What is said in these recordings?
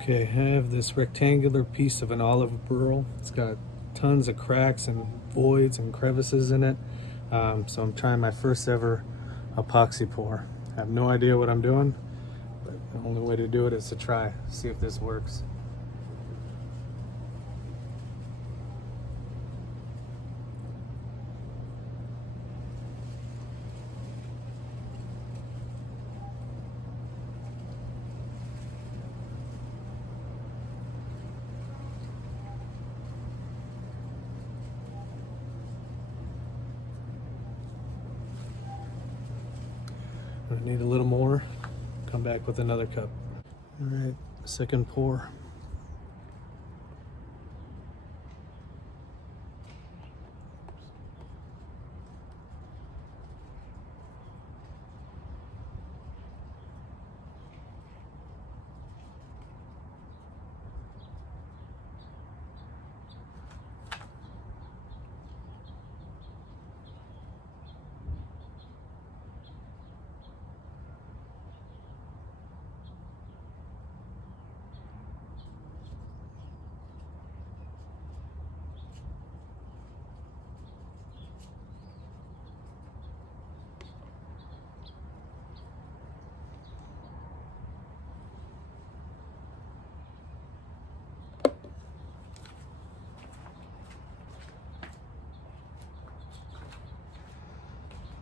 Okay, I have this rectangular piece of an olive burl. It's got tons of cracks and voids and crevices in it. So I'm trying my first ever epoxy pour. I have no idea what I'm doing, but the only way to do it is to try, see if this works. I need a little more. Come back with another cup. All right, second pour.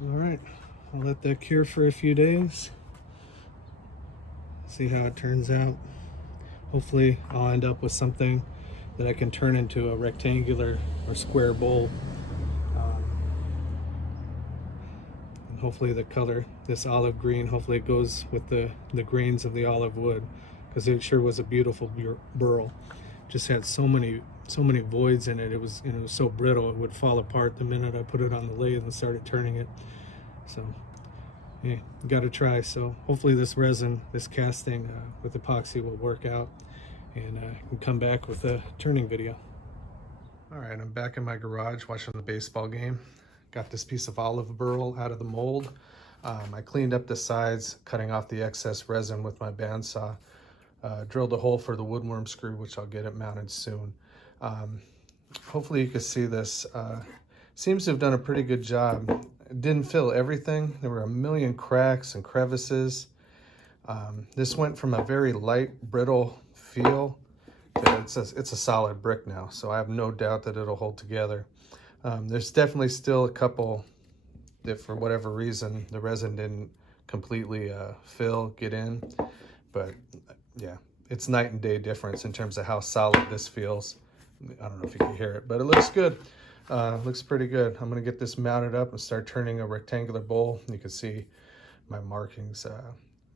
All right, I'll let that cure for a few days. See how it turns out. Hopefully I'll end up with something that I can turn into a rectangular or square bowl. And hopefully the color, this olive green, hopefully it goes with the grains of the olive wood, because it sure was a beautiful burl. Just had so many voids in it. It was so brittle it would fall apart the minute I put it on the lathe and started turning it. So yeah, got to try. So hopefully this resin, this casting with epoxy will work out, and can come back with a turning video. All right, I'm back in my garage watching the baseball game. Got this piece of olive burl out of the mold. I cleaned up the sides, cutting off the excess resin with my bandsaw. Drilled a hole for the woodworm screw, which I'll get it mounted soon. Hopefully you can see this. Seems to have done a pretty good job. It didn't fill everything. There were a million cracks and crevices. This went from a very light, brittle feel to it's a solid brick now, so I have no doubt that it'll hold together. There's definitely still a couple that for whatever reason the resin didn't completely get in, but yeah, it's night and day difference in terms of how solid this feels. I don't know if you can hear it, but it looks good. Looks pretty good. I'm gonna get this mounted up and start turning a rectangular bowl. You can see my markings,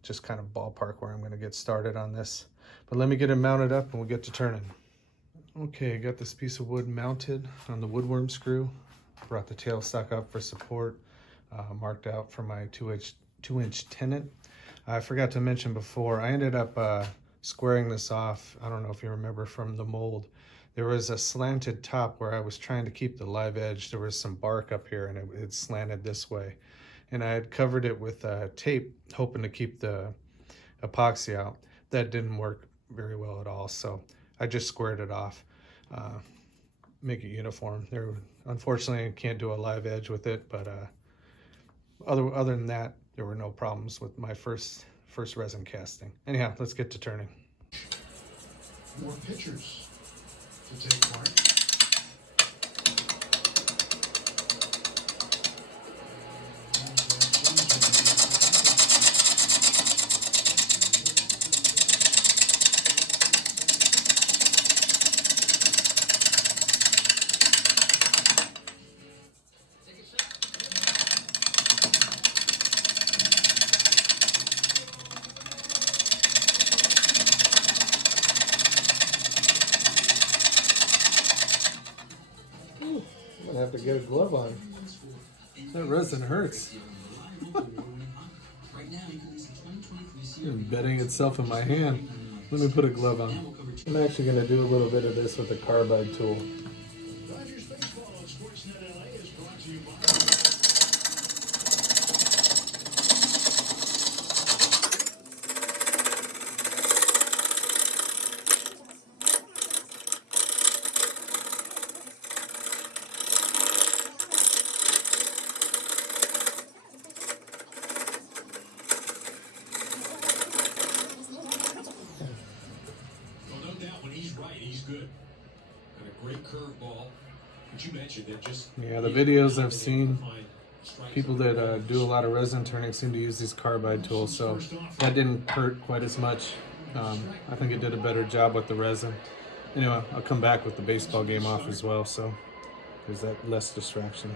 just kind of ballpark where I'm gonna get started on this. But let me get it mounted up and we'll get to turning. Okay, I got this piece of wood mounted on the woodworm screw. Brought the tailstock up for support, marked out for my 2-inch tenon. I forgot to mention before, I ended up squaring this off. I don't know if you remember from the mold. There was a slanted top where I was trying to keep the live edge. There was some bark up here and it slanted this way. And I had covered it with tape, hoping to keep the epoxy out. That didn't work very well at all, so I just squared it off, make it uniform. Unfortunately, I can't do a live edge with it, but other than that, there were no problems with my first resin casting. Anyhow, let's get to turning. More pictures to take part. I'm gonna have to get a glove on. That resin hurts. Embedding itself in my hand. Let me put a glove on. I'm actually gonna do a little bit of this with a carbide tool. good. And a great curveball. But you mentioned that just Yeah, the videos I've seen, people that do a lot of resin turning seem to use these carbide tools, so that didn't hurt quite as much. I think it did a better job with the resin. Anyway, I'll come back with the baseball game off as well, so there's that less distraction.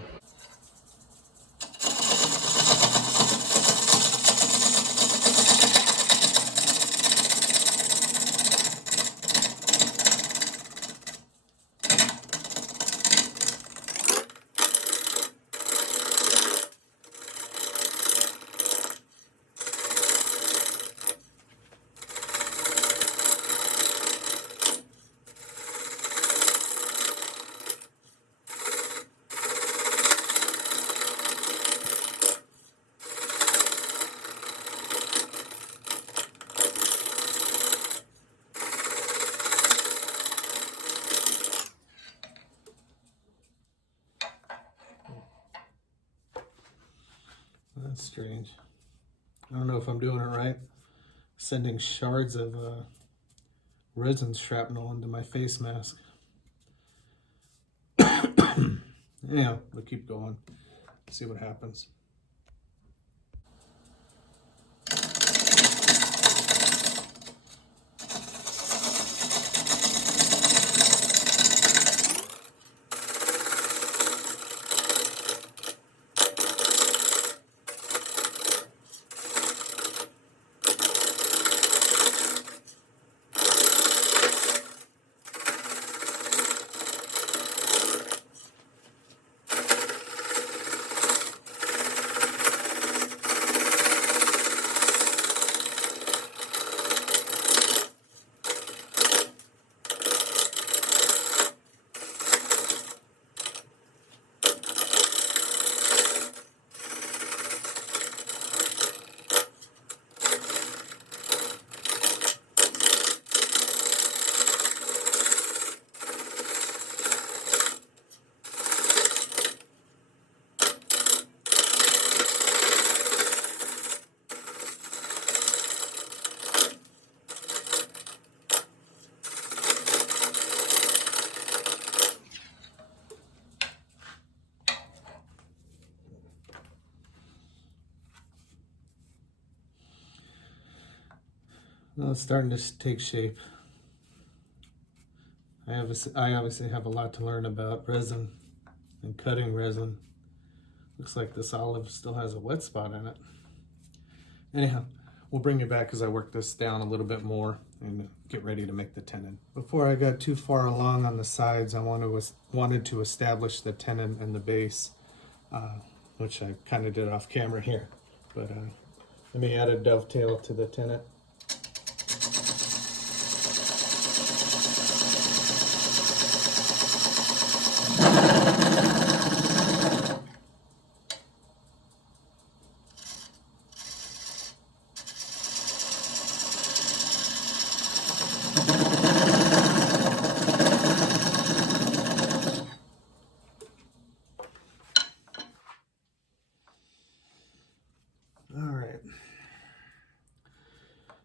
That's strange. I don't know if I'm doing it right. Sending shards of resin shrapnel into my face mask. Anyhow, we'll keep going. See what happens. Well, it's starting to take shape. I obviously have a lot to learn about resin and cutting resin. Looks like this olive still has a wet spot in it. Anyhow, we'll bring you back as I work this down a little bit more and get ready to make the tenon. Before I got too far along on the sides, I wanted to establish the tenon and the base, which I kind of did off camera here. But let me add a dovetail to the tenon.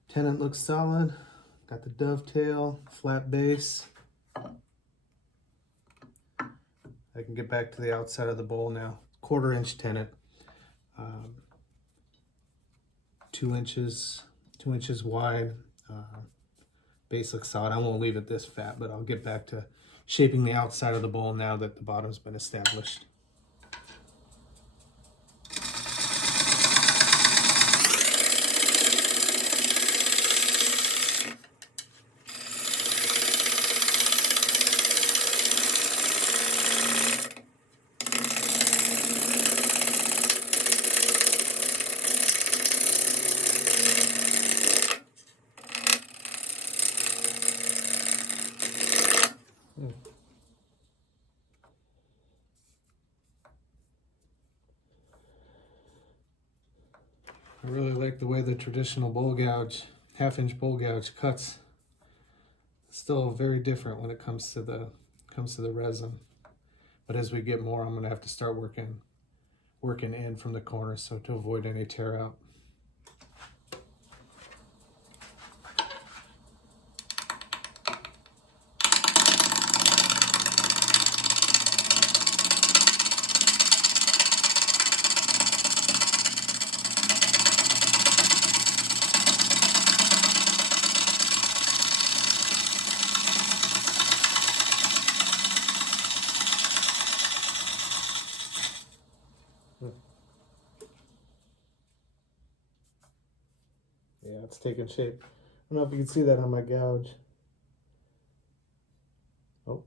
Tenon looks solid. Got the dovetail, flat base. I can get back to the outside of the bowl now. 1/4 inch tenon, 2 inches wide. Base looks solid. I won't leave it this fat, but I'll get back to shaping the outside of the bowl now that the bottom's been established. I really like the way the traditional bowl gouge, 1/2 inch bowl gouge cuts. It's still very different when it comes to the resin. But as we get more, I'm gonna have to start working in from the corners so to avoid any tear out. taking shape. I don't know if you can see that on my gouge. Oh,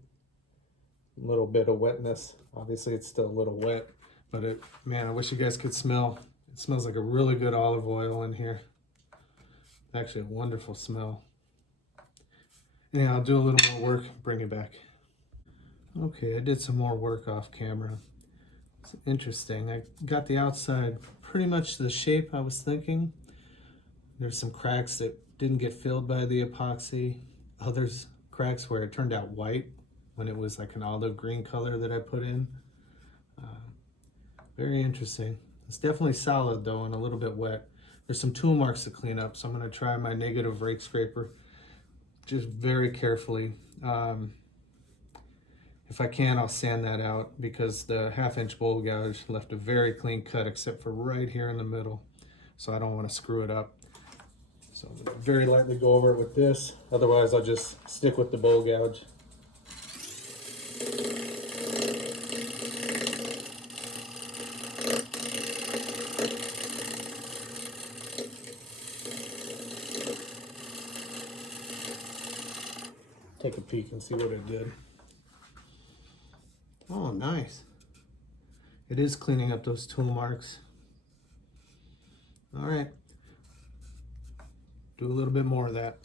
a little bit of wetness. Obviously it's still a little wet, but man, I wish you guys could smell. It smells like a really good olive oil in here. Actually a wonderful smell. Yeah, I'll do a little more work, bring it back. Okay, I did some more work off camera. It's interesting. I got the outside pretty much the shape I was thinking. There's some cracks that didn't get filled by the epoxy. Others cracks where it turned out white when it was like an olive green color that I put in. Very interesting. It's definitely solid though and a little bit wet. There's some tool marks to clean up, so I'm going to try my negative rake scraper just very carefully. If I can, I'll sand that out because the 1/2-inch bowl gouge left a very clean cut except for right here in the middle. So I don't want to screw it up. So I'm going to very lightly go over it with this. Otherwise, I'll just stick with the bowl gouge. Take a peek and see what it did. Oh, nice. It is cleaning up those tool marks. All right. Do a little bit more of that.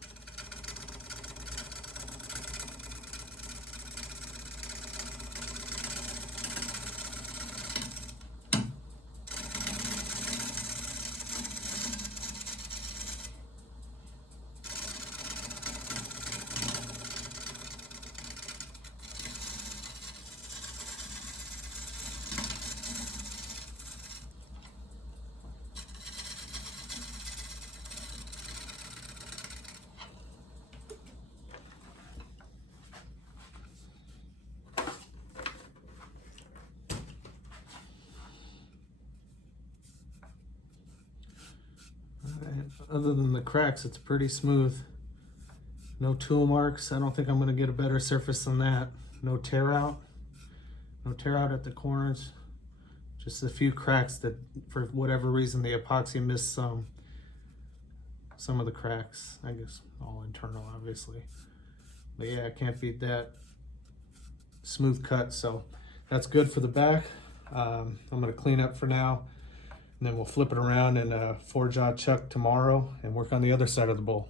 Other than the cracks, it's pretty smooth. No tool marks. I don't think I'm going to get a better surface than that. No tear out. No tear out at the corners. Just a few cracks that, for whatever reason, the epoxy missed some of the cracks. I guess all internal, obviously. But yeah, I can't beat that. Smooth cut, so that's good for the back. I'm going to clean up for now. And then we'll flip it around in a 4-jaw chuck tomorrow and work on the other side of the bowl.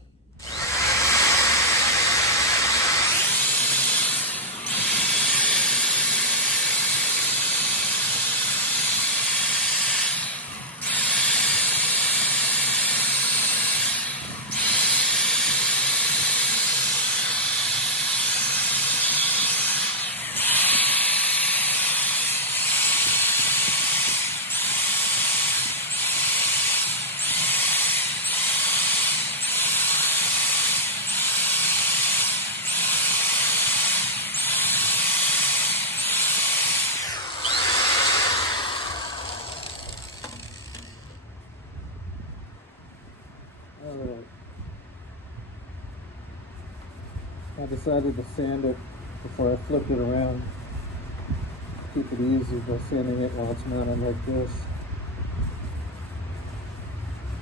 I decided to sand it before I flipped it around. Keep it easy by sanding it while it's mounted like this.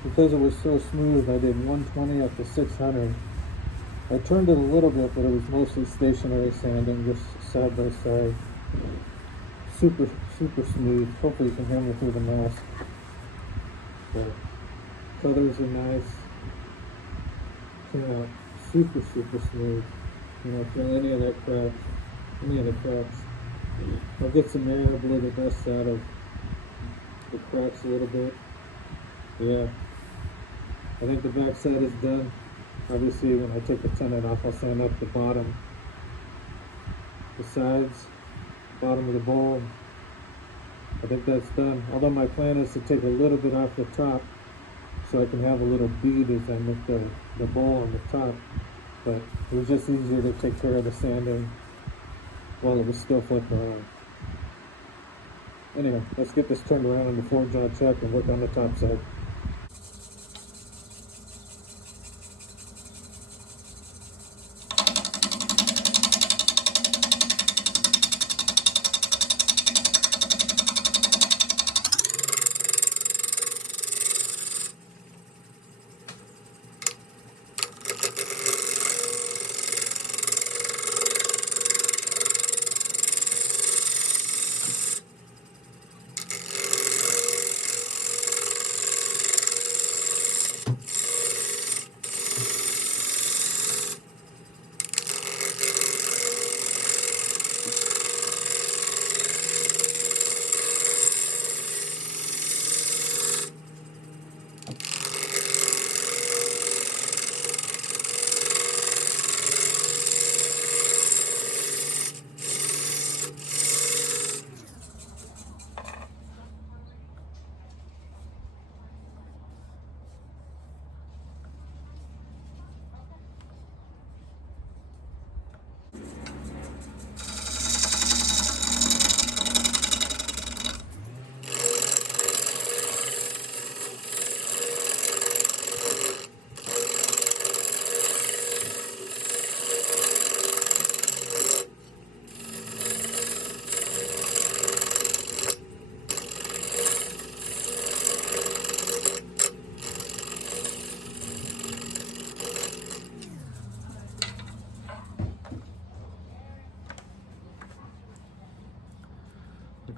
Because it was so smooth, I did 120 up to 600. I turned it a little bit, but it was mostly stationary sanding, just side by side. Super smooth. Hopefully you can hear me through the mask. But colors are nice. Came out super smooth. You know, feel any of that cracks, any of the cracks. I'll get some air, blow the dust out of the cracks a little bit. Yeah, I think the back side is done. Obviously, when I take the tenon off, I'll sand up the bottom, the sides, bottom of the bowl. I think that's done. Although my plan is to take a little bit off the top so I can have a little bead as I make the bowl on the top. But it was just easier to take care of the sanding while it was still flipping around. Anyway, let's get this turned around in the 4-jaw chuck and work on the top side.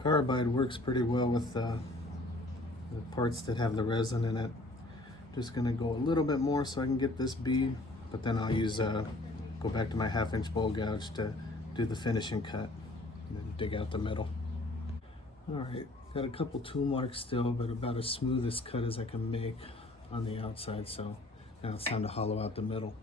carbide works pretty well with the parts that have the resin in it. Just gonna go a little bit more so I can get this bead, but then I'll use go back to my 1/2 inch bowl gouge to do the finishing cut and then dig out the middle. All right, got a couple tool marks still, but about as smooth as cut as I can make on the outside. So now it's time to hollow out the middle.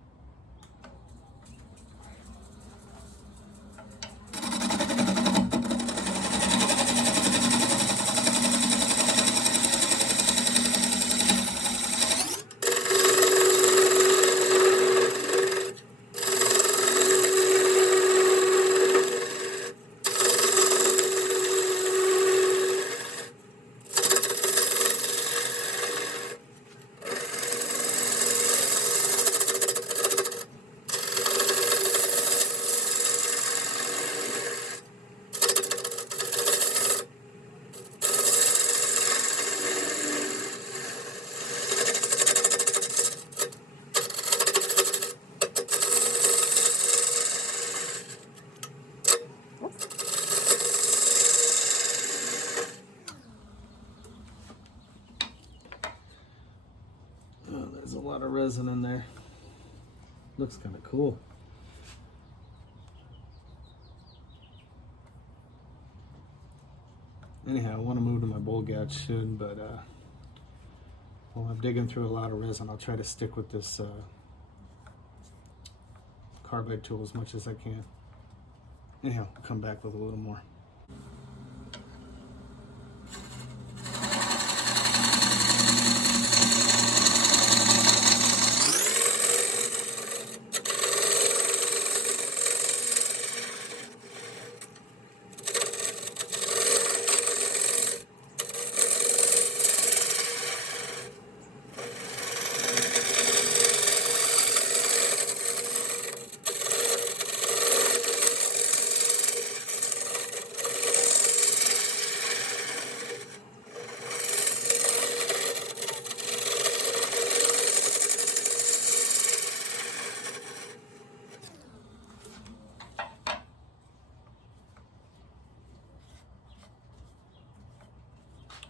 Oh, there's a lot of resin in there. Looks kind of cool. Anyhow, I want to move to my bowl gouge soon, but while I'm digging through a lot of resin, I'll try to stick with this carbide tool as much as I can. Anyhow, I'll come back with a little more.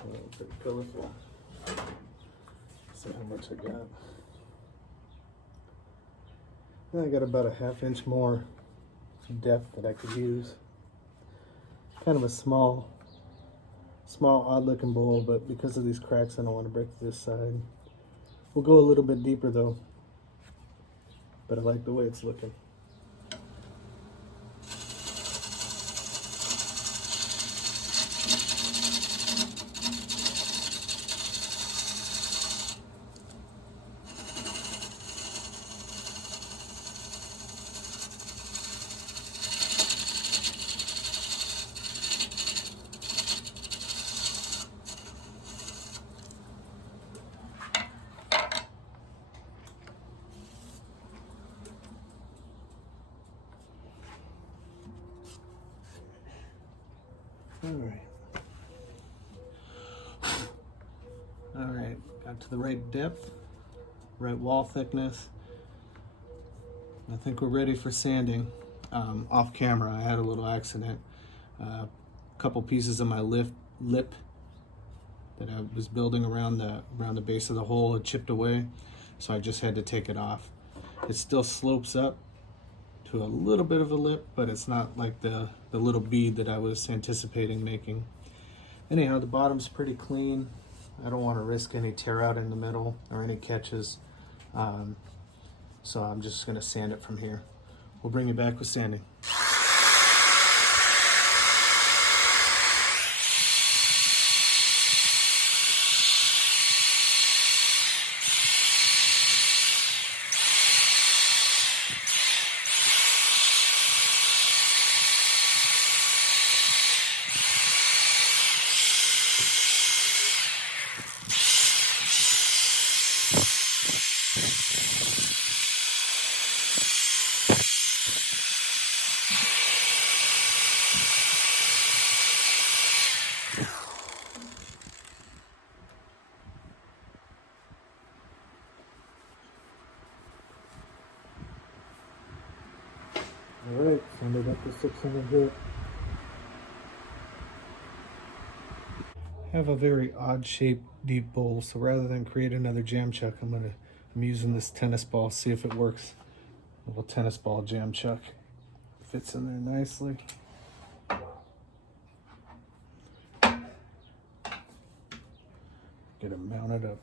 Oh, pretty colorful. See how much I got. I got about a 1/2 inch more depth that I could use. Kind of a small odd looking bowl, but because of these cracks I don't want to break this side. We'll go a little bit deeper though, but I like the way it's looking. All right, got to the right depth, right wall thickness. I think we're ready for sanding. Off camera, I had a little accident. A couple pieces of my lip that I was building around the base of the hole had chipped away, so I just had to take it off. It still slopes up to a little bit of a lip, but it's not like the little bead that I was anticipating making. Anyhow, the bottom's pretty clean. I don't want to risk any tear out in the middle or any catches, so I'm just going to sand it from here. We'll bring you back with sanding. All right, sanded up to 600 grit. have a very odd shaped deep bowl, so rather than create another jam chuck, I'm using this tennis ball, see if it works. A little tennis ball jam chuck. Fits in there nicely. Get it mounted up.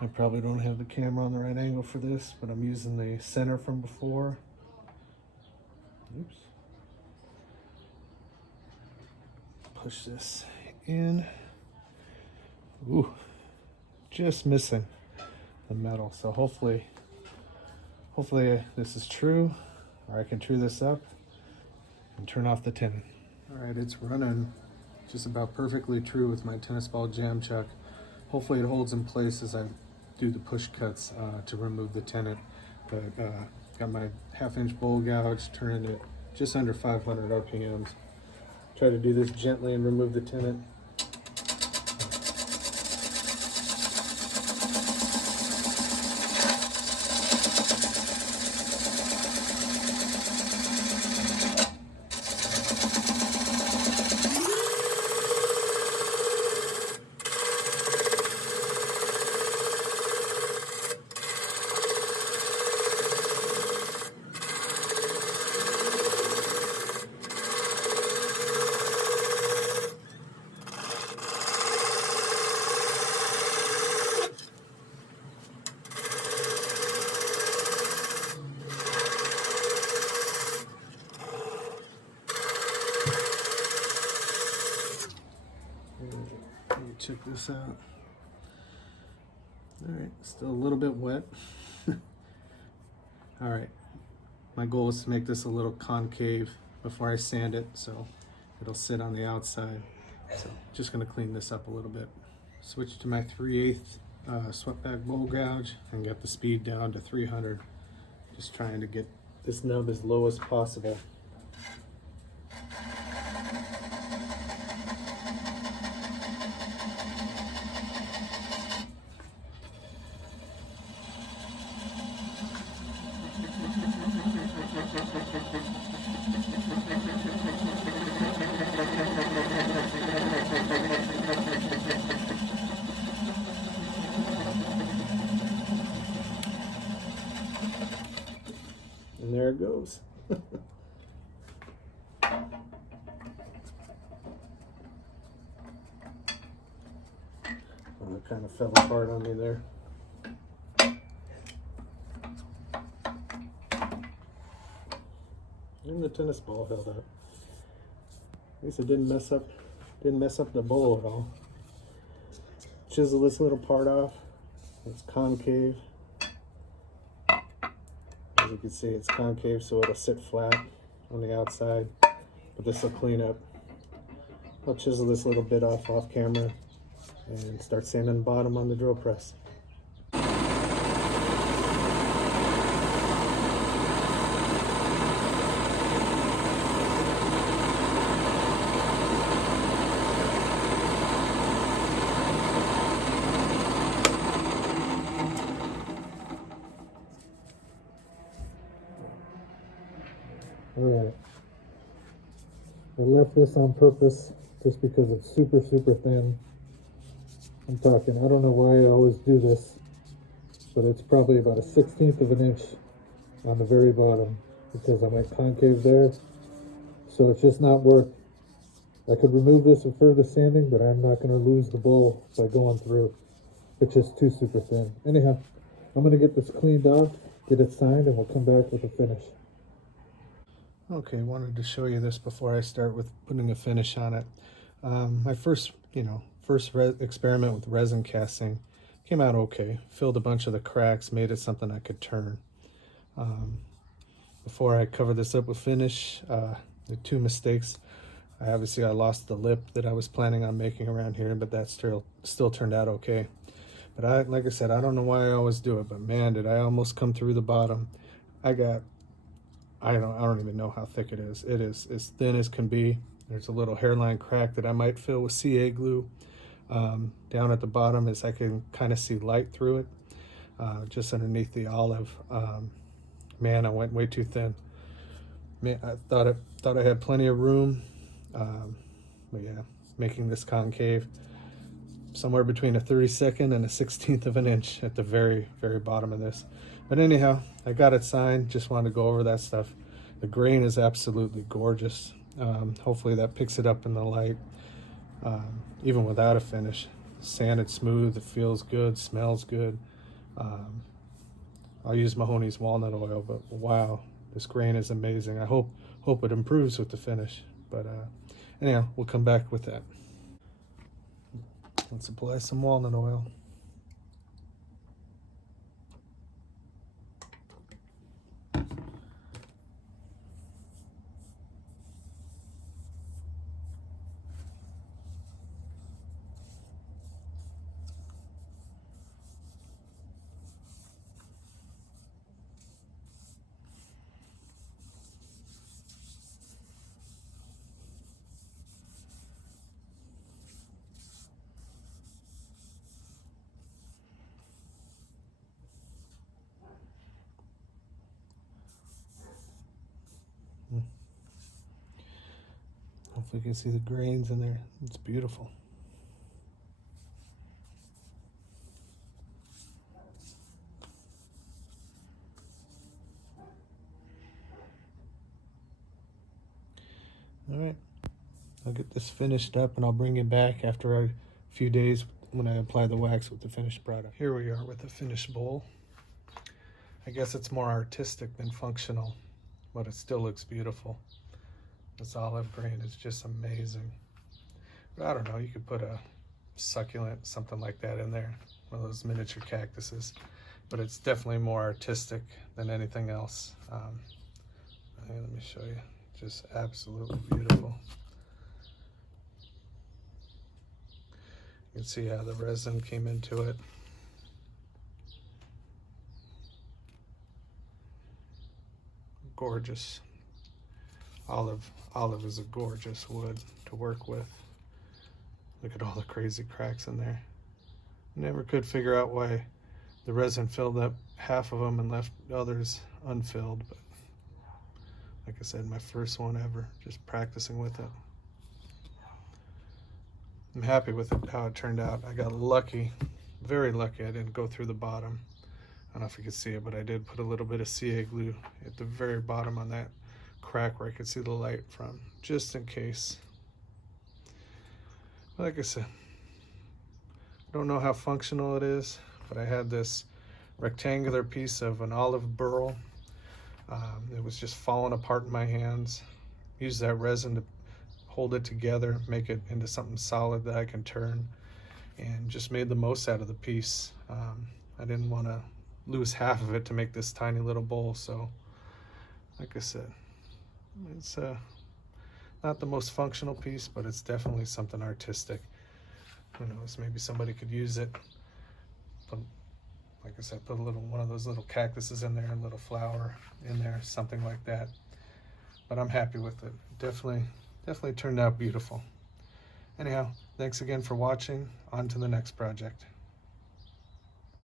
I probably don't have the camera on the right angle for this, but I'm using the center from before. Oops. Push this in. Ooh, just missing the metal. So hopefully this is true, or I can true this up and turn off the tenon. All right, it's running just about perfectly true with my tennis ball jam chuck. Hopefully it holds in place as I do the push cuts to remove the tenon. But got my 1/2 inch bowl gouge, turning it just under 500 RPMs. Try to do this gently and remove the tenon. Let me check this out. All right, still a little bit wet. All right, my goal is to make this a little concave before I sand it, so it'll sit on the outside. So just gonna clean this up a little bit. Switch to my 3/8 swept back bowl gouge and get the speed down to 300. Just trying to get this nub as low as possible. And there it goes. It kind of fell apart on me there. And the tennis ball held up. At least it didn't mess up the bowl at all. Chisel this little part off. It's concave. As you can see, it's concave, so it'll sit flat on the outside, but this will clean up. I'll chisel this little bit off camera and start sanding the bottom on the drill press. Alright, I left this on purpose just because it's super thin. I'm talking, I don't know why I always do this, but it's probably about a 1/16 of an inch on the very bottom because I'm at concave there, so it's just not worth. I could remove this with further sanding, but I'm not going to lose the bowl by going through. It's just too super thin. Anyhow, I'm going to get this cleaned off, get it signed, and we'll come back with a finish. Okay, wanted to show you this before I start with putting a finish on it. My first experiment with resin casting came out okay. Filled a bunch of the cracks, made it something I could turn. Before I cover this up with finish, the two mistakes. I lost the lip that I was planning on making around here, but that still turned out okay. But like I said, I don't know why I always do it, but man, did I almost come through the bottom. I don't even know how thick it is. It is as thin as can be. There's a little hairline crack that I might fill with CA glue. Down at the bottom is I can kind of see light through it, just underneath the olive. Man, I went way too thin. Man, I thought I had plenty of room, but yeah, making this concave somewhere between a 32nd and a 16th of an inch at the very, very bottom of this. But anyhow, I got it signed. Just wanted to go over that stuff. The grain is absolutely gorgeous. Hopefully that picks it up in the light. Even without a finish, sanded smooth, it feels good, smells good. I'll use Mahoney's walnut oil, but wow, this grain is amazing. I hope it improves with the finish. But anyhow, we'll come back with that. Let's apply some walnut oil. Hopefully you can see the grains in there. It's beautiful. All right, I'll get this finished up and I'll bring it back after a few days when I apply the wax with the finished product. Here we are with the finished bowl. I guess it's more artistic than functional, but it still looks beautiful. This olive grain is just amazing. But I don't know, you could put a succulent, something like that in there, one of those miniature cactuses. But it's definitely more artistic than anything else. Let me show you. Just absolutely beautiful. You can see how the resin came into it. Gorgeous. Olive is a gorgeous wood to work with. Look at all the crazy cracks in there. Never could figure out why the resin filled up half of them and left others unfilled, but like I said, my first one ever, just practicing with it. I'm happy with it, how it turned out. I got lucky, very lucky I didn't go through the bottom. I don't know if you can see it, but I did put a little bit of CA glue at the very bottom on that crack where I could see the light from, just in case. Like I said, I don't know how functional it is, but I had this rectangular piece of an olive burl. It was just falling apart in my hands. Used that resin to hold it together, make it into something solid that I can turn, and just made the most out of the piece. I didn't want to lose half of it to make this tiny little bowl, so like I said, it's not the most functional piece, but it's definitely something artistic. Who knows, maybe somebody could use it. But like I said, put a little one of those little cactuses in there, a little flower in there, something like that. But I'm happy with it. Definitely turned out beautiful. Anyhow, thanks again for watching. On to the next project.